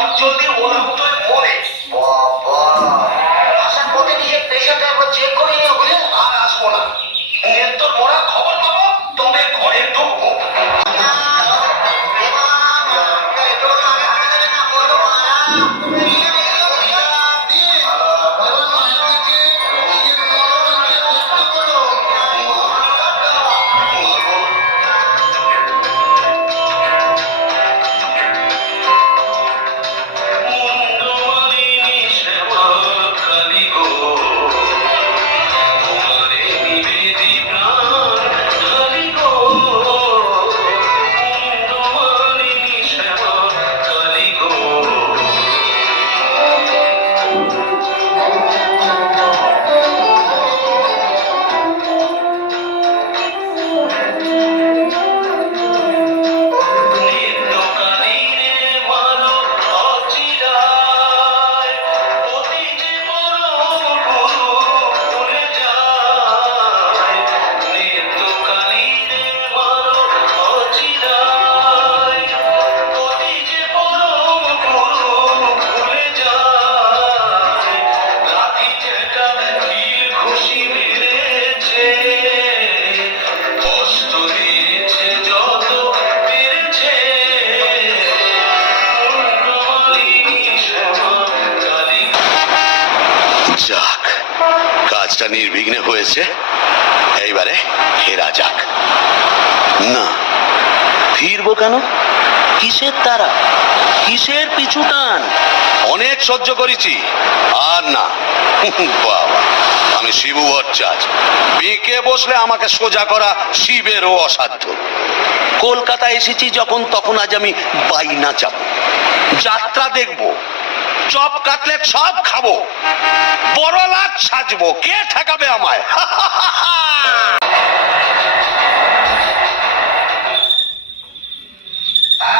চটজলদি ওলাগুটোয় মরে বাবা আসার পথে নিজে পেশাটা একবার চেক করে নিও বুঝলে। আর আসবো না, তোর মরা খবর পাবো তবে ঘরে ঢুকবো। যাক, কাজটা নির্বিঘ্নে হয়েছে, এইবারে ফেরা যাক। না, ফিরবো কেন? কিসের তারা, কিসের পিছু টান? অনেক সহ্য করেছি, আর না। বাবা, আমি শিবু ভট্টাচার্য, বেঁকে বসলে আমাকে সোজা করা শিবেরও অসাধ্য। কলকাতা এসেছি যখন, তখন আজ আমি বাইনা যাব, যাত্রা দেখবো, চপ কাটলেট সব খাবো, বড় লাট সাজবো, কে ঠেকাবে আমায়?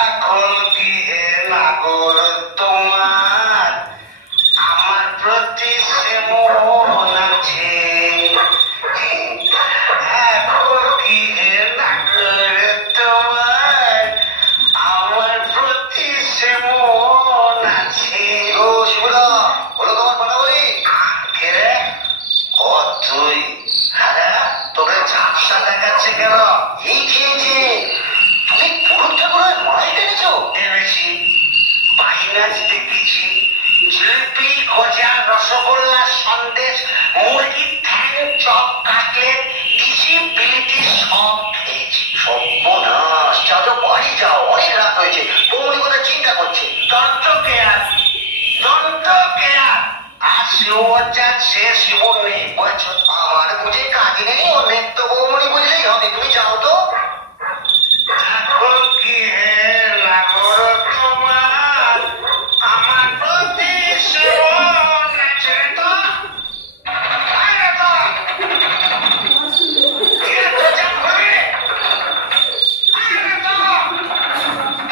এখন কি হে নাগর তোমার আমার প্রতি সে মন আছে? এখন কি হে নাগর তোমার আমার প্রতি সে মন আছে? ও শিবুদা, বলো তোমার কথা বলি। কে রে? ও তুই? হ্যাঁ, তোকে ঝাপসা দেখাচ্ছে কেন? এই খেয়েছে, তুমি পুরুষ ঠাকুরের মাল টেনেছো? টেনেছি, বাইনাচ দেখেছি, জিলিপি, গজা, রসগোল্লা, সন্দেশ, মুরগির ঠ্যাং, চপ, কাটলেট, ডিসি, বিলিটি সব খেয়েছি। সর্বনাশ, যাও তো বাড়ি যাও, অনেক রাত হয়েছে। বৌমনি কথা চিন্তা করছে। দন্ত কেয়ার, দন্ত কেয়ার। আর শিবচার সে শিব নেই, বলছ আমার বুঝে কাজে নেই, ও নেত্য বৌমনি বুঝলেই হবে। তুমি যাও তো। এখন কি হে নাগর তোমার আমার প্রতি সে মন আছে? তো আরে তো কে তো চাপ হবে? আরে তো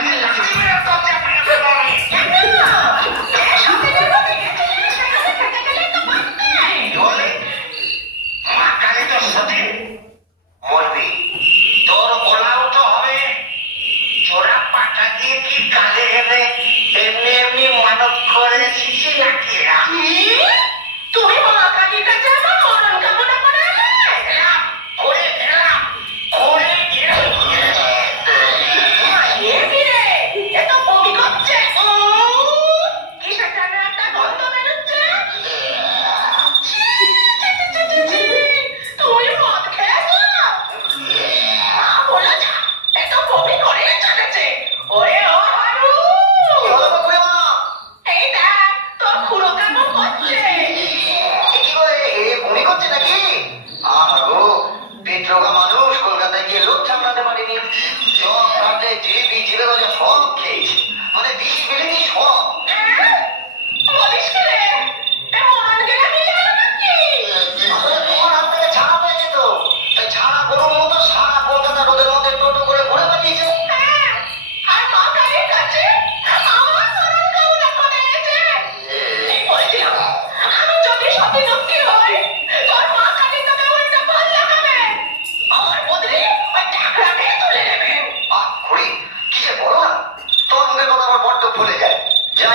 এই লাঠিরে তো চাপ হবে বলে। বলে মা কালী তো সতী মরবি, তোর গোলাও তো হবে। চোরা পাটা দিয়ে কি গালে এনে এমনি এমনি মানব করে শিশি লাগিয়ে তুমি মা কালীর কাছে আমার মরণ কামনা করে এলাম, করে এলাম, করে এত বমি করছে, কিসের টানে একটা গন্ধ বেরোচ্ছে। তুমি মদ খেয়েছো? বলে যা, এত বমি করে চলেছে। ওরে ও হারু, এই দেখ তোর খুড়ো কেমন করছে। কি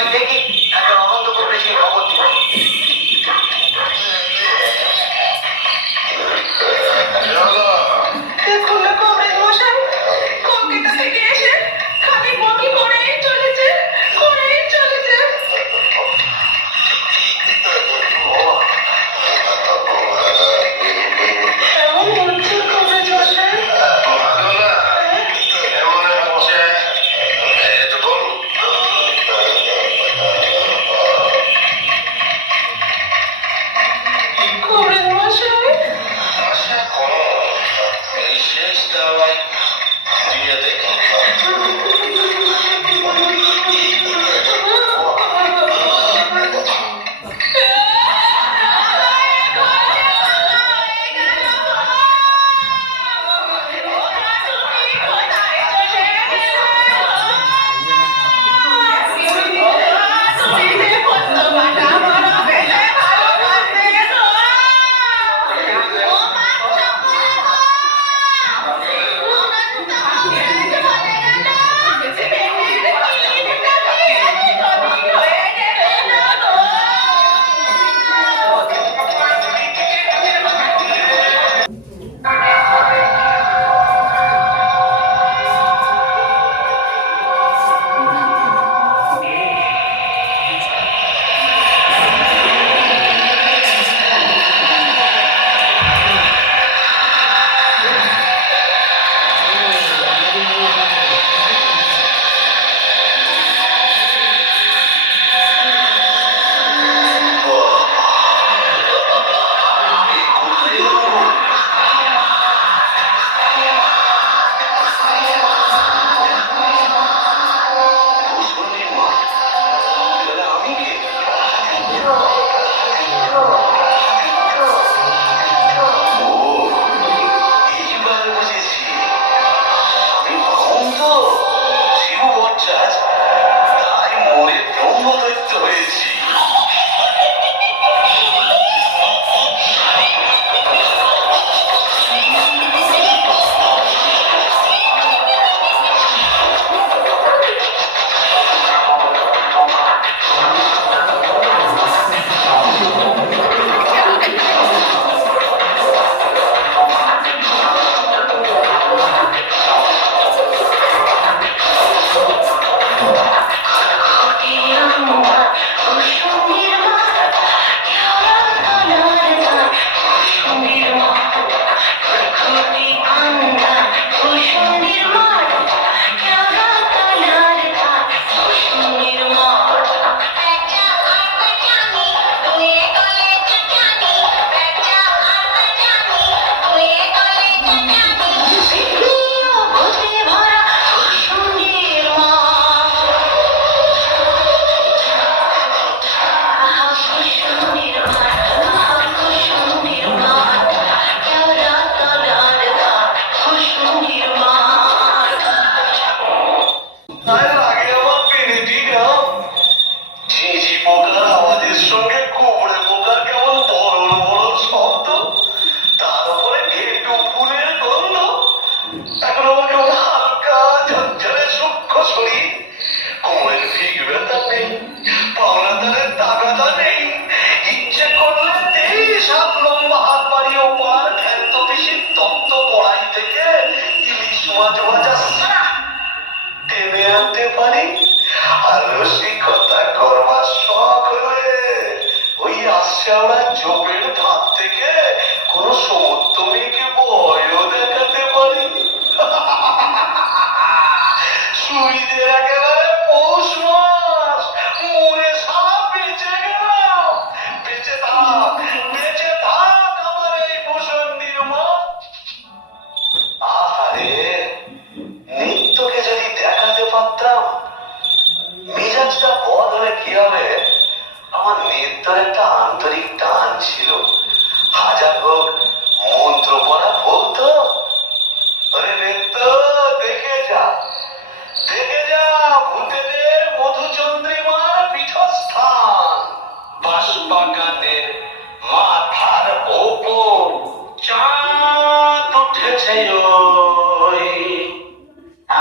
আমি দেখি একটা অনন্ত করে সে খবর দিব। দেখুন না কমরেড মশাই, কলকাতা থেকে এসে খালি বমি করেই চলেছে, করেই চলেছে। এমন হচ্ছে কমরেড মশাই। কমরেড মশাই, এই শেষ দাওয়াই দিয়ে দেখি।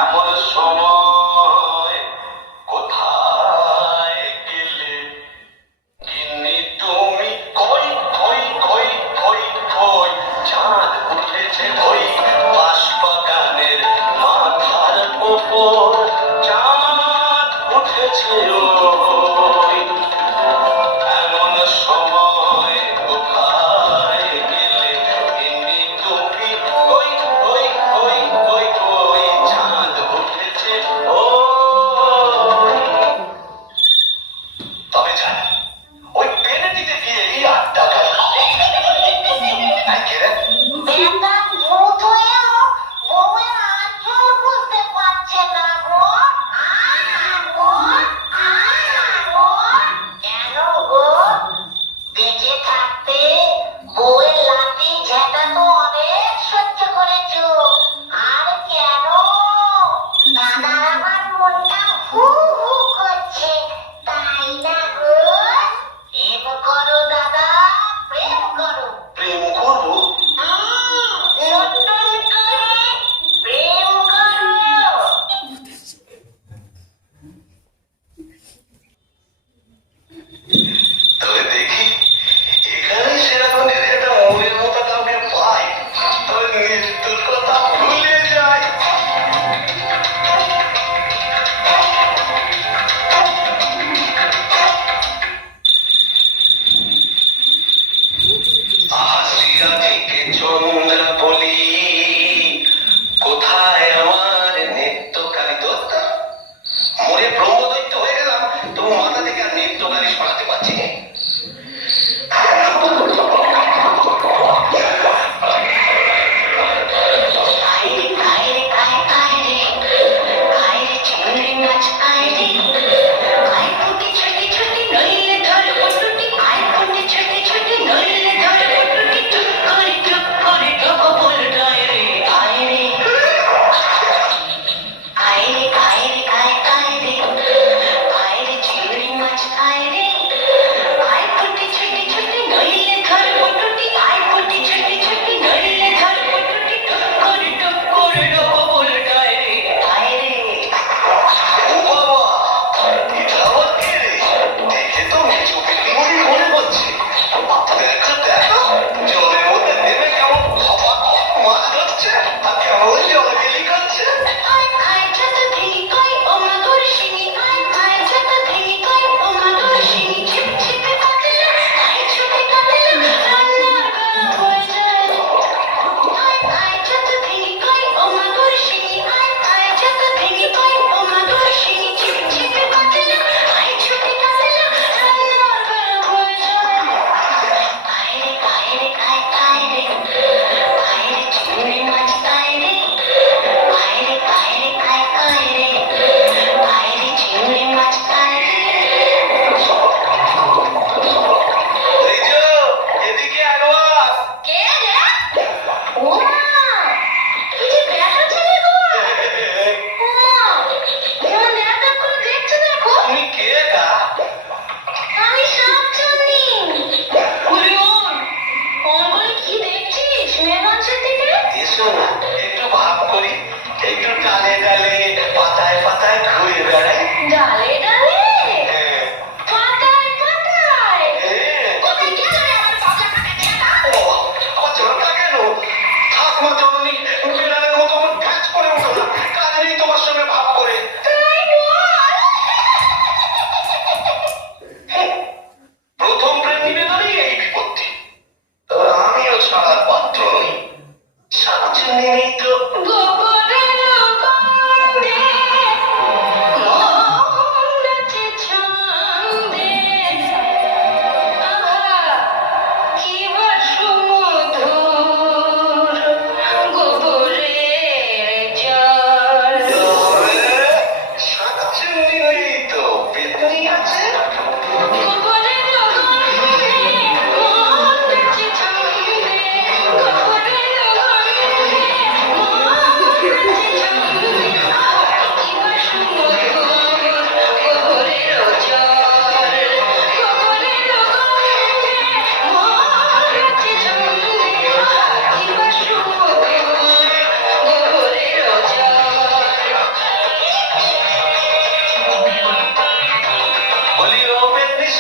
এমন সময় কোথায়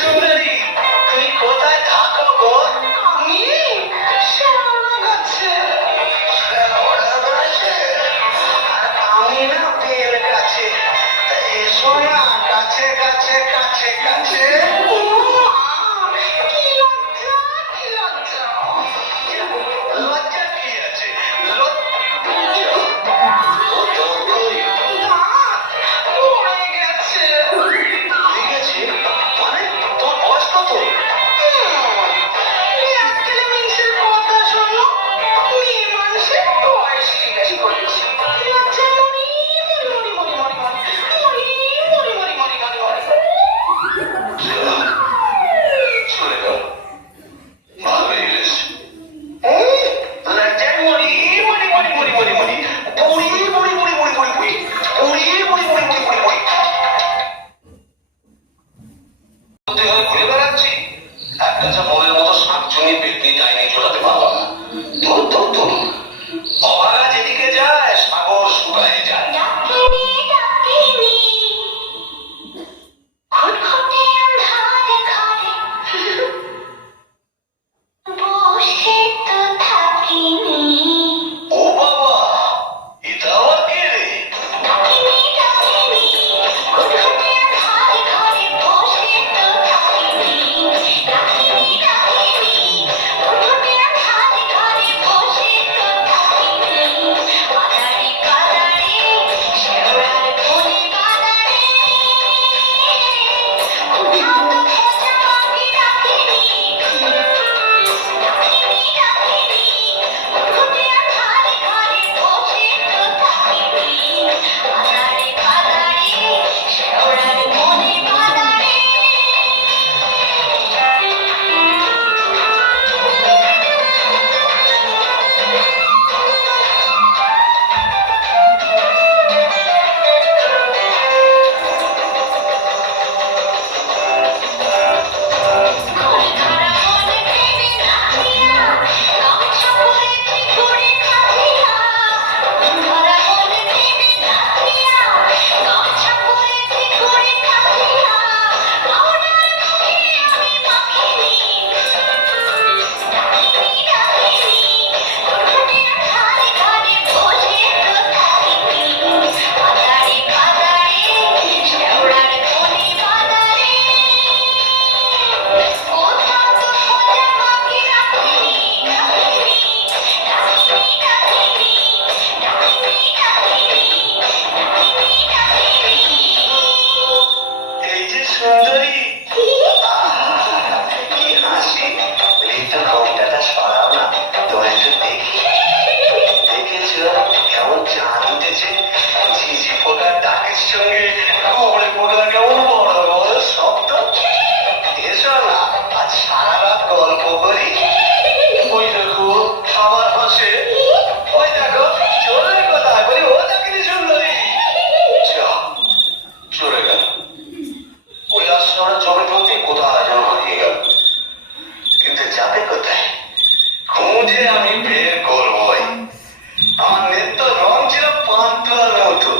সুন্দরী, তুমি কোথায় থাকো গো? আমি শ্যাওড়া গাছে। শ্যাওড়া গাছে? আর আমি না বেল গাছে। তা এসো না কাছে কাছে কাছে কাছে। ও মা, কি লজ্জা, কি লজ্জা। লজ্জা কি আছে? লজ্জা কই? দাঁত পড়ে গেছে। ঠিক আছে, মানে তোমার বয়স কত? আজকাল মিংসের কথা শোনো, মেয়ে মানুষের বয়স জিজ্ঞেস করছি। লজ্জা মরি মরি মরি মরি মরি মরি মরি মরি মরি মরি মরি মরি। চলে গেল, ভালোই হয়েছে। লজ্জায় মরি মরি মরি মরি মরি মরি বুড়ি বুড়ি বুড়ি বুড়ি বুড়ি বুড়ি বুড়ি বুড়ি বুড়ি বুড়ি বুড়ি বুড়ি ঘুরে বেড়াচ্ছি, এক গাছা মনের মতো শাকচুনি পেতনি ডাইনি ঝোলাতে পারলাম না। ধর ধর ধর, অভাগা যেদিকে যায় সাগর শুকায় যায়। ডাকিনি ডাকিনি খুটখুটে আঁধারে ঘরে বসে তো থাকিনি। ও বাবা, এটা আবার কে রে? ডাকিনি ডাকিনি খুটখুটে আঁধারে ঘরে বসে তো থাকিনি। ডাকিনি ডাকিনি খুটখুটে আঁধারে ঘরে বসে তো থাকিনি। বাদারি বাদারি শেওড়ার কোণে বাদারি কোথাও তো খোঁজা মাকে ডাকিনি। ডাকিনি ডাকিনি খুটখুটে আঁধারে ঘরে বসে তো থাকিনি। বাদারি বাদারি শেওড়ার কোণে বাদারি। ঘরে ধরা মনে ভেবে নাচিয়া গামছা পরেছি ঘুরে কাঁচিয়া। ধরা মনে ভেবে নাচিয়া গামছা পরেছি ঘুরে কাঁচিয়া। পাউডার মুখে আমি মাখিনি। ডাকিনি ডাকিনি খুটখুটে আঁধারে ঘরে বসে তো থাকিনি। বাদারি বাদারি শেওড়ার কোণে বাদারি কোথাও তো খোঁজা মাকে ডাকিনি। ডাকিনি ডাকিনি ডাকিনি ডাকিনি ডাকিনি ডাকিনি ডাকিনি। এই যে সুন্দরী, কি হাসি। এই তো ঘোমটাটা সরাও না, তোমার একটু দেখি। দেখেছো কেমন চাঁদ উঠেছে? ঝিঝি পোকার ডাকের সঙ্গে কুমড়ে পোকার কেমন বড় বড় শব্দ। এসো না, আজ সারা রাত গল্প করি। ওই দেখো আবার হাসে। ওই দেখো চলে কোথায় বলি, ও চাকরি সুন্দরী। যা, চলে গেল। ওই আশ্রমের জমি প্রতি কোথায় যেন হারিয়ে গেল, কিন্তু যাবে কোথায়? খুঁজে আমি বের করবই। আমার নেত্য রং ছিল পান্তুয়ার মতো,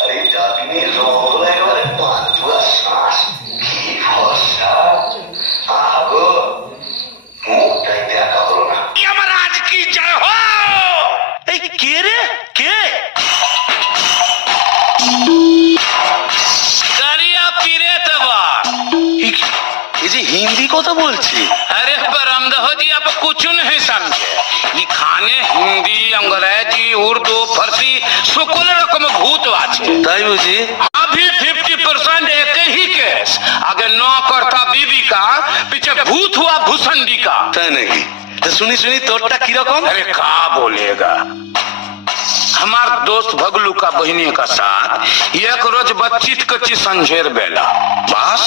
আর এই ডাকিনী রং হলো একেবারে পান্তুয়ার শ্বাস। কি ভরসা! আহো, মুখটাই দেখা হলো না। আমার আজ কি জয় হো। এই কে রে, কে? करिया पीरे तबा। এই যে হিন্দি কথা বলছি। अरे बरामदहो जी आप कुछ नहीं समझे। ये खाने हिंदी अंग्रेजी उर्दू फारसी সকল রকম ভূত আছে। তাই বুঝি? अभी 50% एक ही केस, आगे नौ करता बीबी का, पीछे भूत हुआ भूसंडी का। তাই নাকি? তা শুনি শুনি তোরটা কিরকম? अरे क्या बोलेगा। हमार दोस्त भगलू का बहिनी का साथ एक रोज बातचीत कच्ची संझेर बेला बस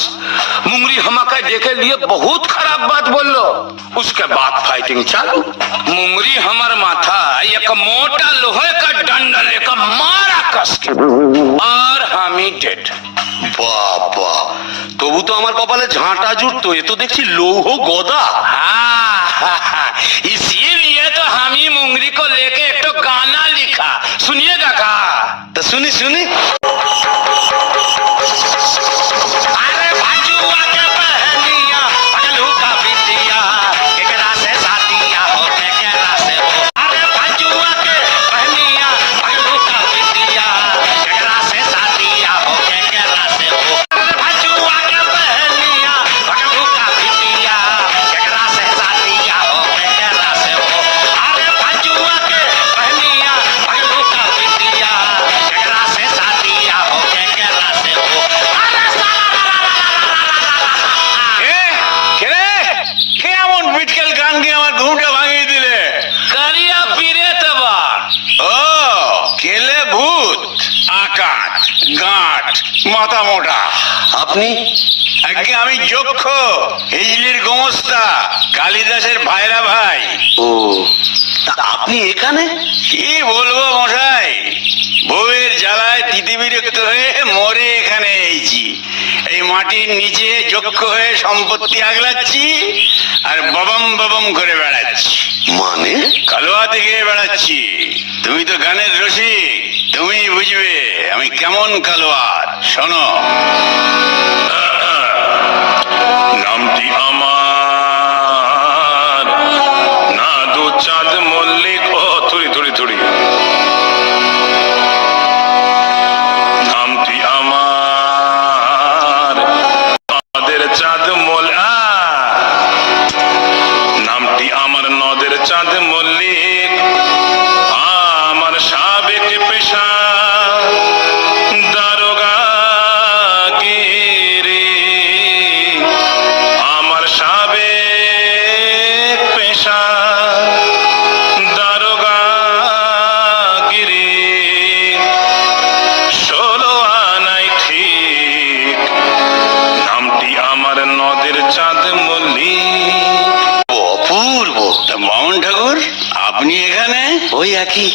मुंगरी हमका देखे लिए बहुत खराब बात बोलो। उसके बाद फाइटिंग चालू। मुंगरी हमार माथा एक मोटा लोहे का डंडा लेकर मारा कस के, और हम ही डेड। বাবা, তবু তো আমার কপালে ঝাঁটা জুটতো, এ তো দেখছি লৌহ গদা। हाँ, इसीलिए तो हम ही मुंगरी को लेके एक तो गाना लिखा, सुनिएगा का। তা শুনি শুনি। अरे भाजुआ के बहनी মাথা মোটা। আপনি? আগে আমি যক্ষ, হিজলির গোমস্তা, কালিদাসের ভাইরা ভাই। ও, তা আপনি এখানে? কি বলবো মশাই, বউয়ের জ্বালায় তিতি বিরক্ত হয়ে মরে এখানে এইছি। এই মাটির নিচে যক্ষ হয়ে সম্পত্তি আগলাচ্ছি আর ববম ববম করে বেড়াচ্ছি। মানে? কালোয়া থেকে বেড়াচ্ছি। তুমি তো গানের রসিক, তুমি বুঝবে আমি কেমন কালোয়ার। শোনো, নামটি আমার নাদু চাঁদ মল্লিক। ও থুড়ি থুড়ি থুড়ি। নামটি আমার নদের চাঁদ নামটি আমার নদের চাঁদ মল্লিক। আমার সাবেক পেশা দারোগাগিরি। আমার সাবেক পেশা দারোগাগিরি। 16 আনাই ঠিক, নামটি আমার নদের চাঁদ মল্লিক। অপূর্ব। তা বামন ঠাকুর, আপনি এখানে? ওই একই,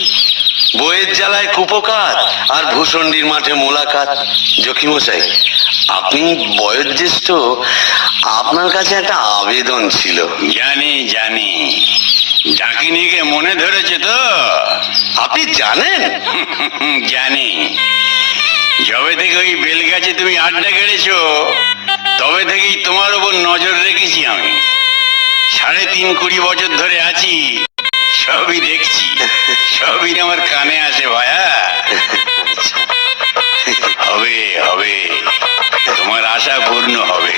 বইয়ের জ্বালায় কুপকাত আর ভূষণ্ডির মাঠে মোলাকাত। জকিমশাই, আপনি বয়োজ্যেষ্ঠ, আপনার কাছে একটা আবেদন ছিল। জানি জানি, ডাকিনিকে মনে ধরেছে তো? আপনি জানেন? জানি। যবে থেকে ওই বেলগাছে তুমি আড্ডা কেড়েছো, তবে থেকেই তোমার উপর নজর রেখেছি আমি। 3.5 বছর ধরে আছি, সবই দেখছি, সবই আমার কানে আসে ভায়া। হবে হবে, তোমার আশা পূর্ণ হবে।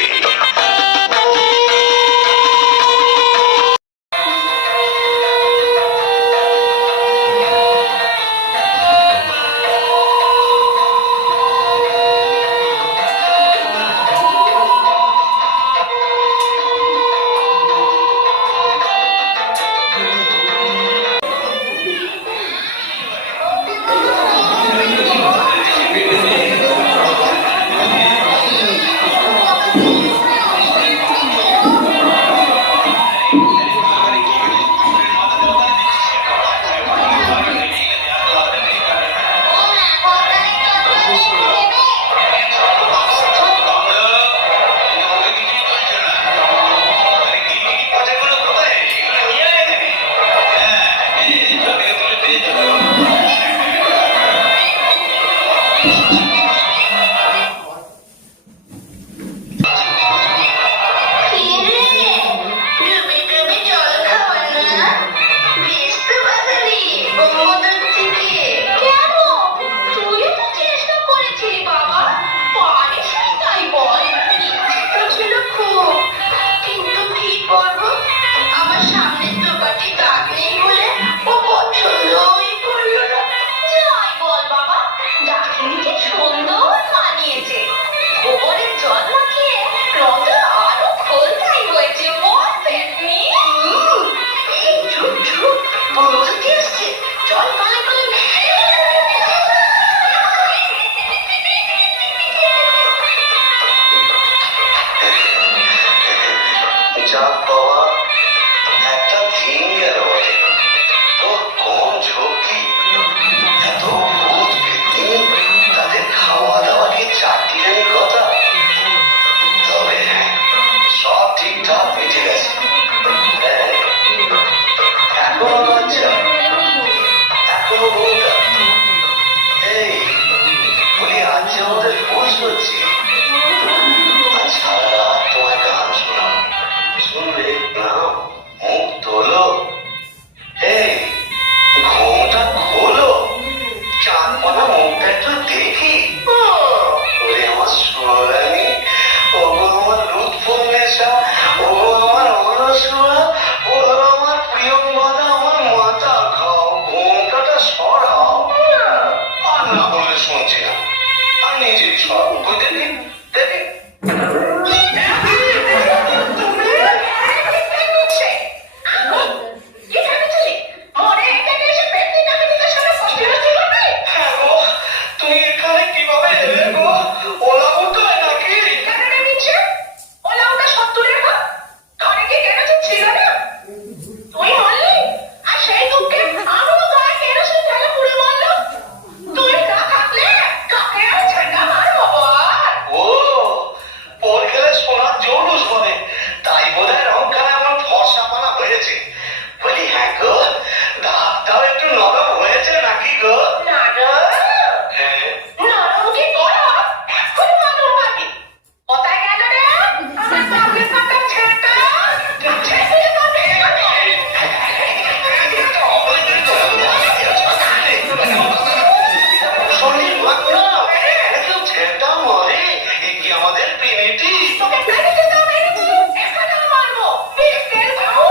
বেটি তোকে মেরেছে তো মেরেছি, এখানে মারবো। বিস্কেট খাবো,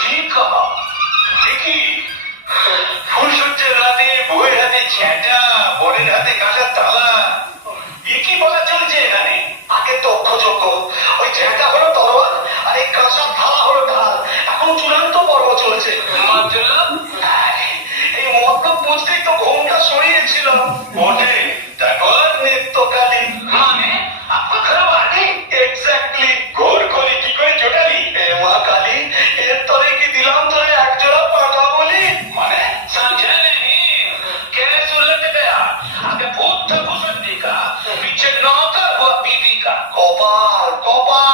কি কহা? দেখি ফুলসজ্জার রাতে বউয়ের হাতে ছ্যাঁটা, বরের হাতে কাঁটার তালা, এ কি বলা চলছে এখানে? আগে দক্ষযজ্ঞ, ওই ছ্যাঁটা হলো তরোয়াল আর এই কাঁচার থালা হলো ঢাল। এখন চূড়ান্ত পর্ব চলছে। এই মতলব বুঝতেই তো ঘুমটা সরিয়েছিল। বটে, তারপর নিত্যকালী মানে আপনার বাড়ি এক্স্যাক্টলি ঘোর কলি কি করে জোটালি? এ মা কালী, এর তরে কি দিলাম তোরে একজোড়া পাঠা বলি? মানে समझा नहीं, केस उलट गया। आगे भूत था भूषण का, पीछे नौकर हुआ बीवी का। कपाल कपाल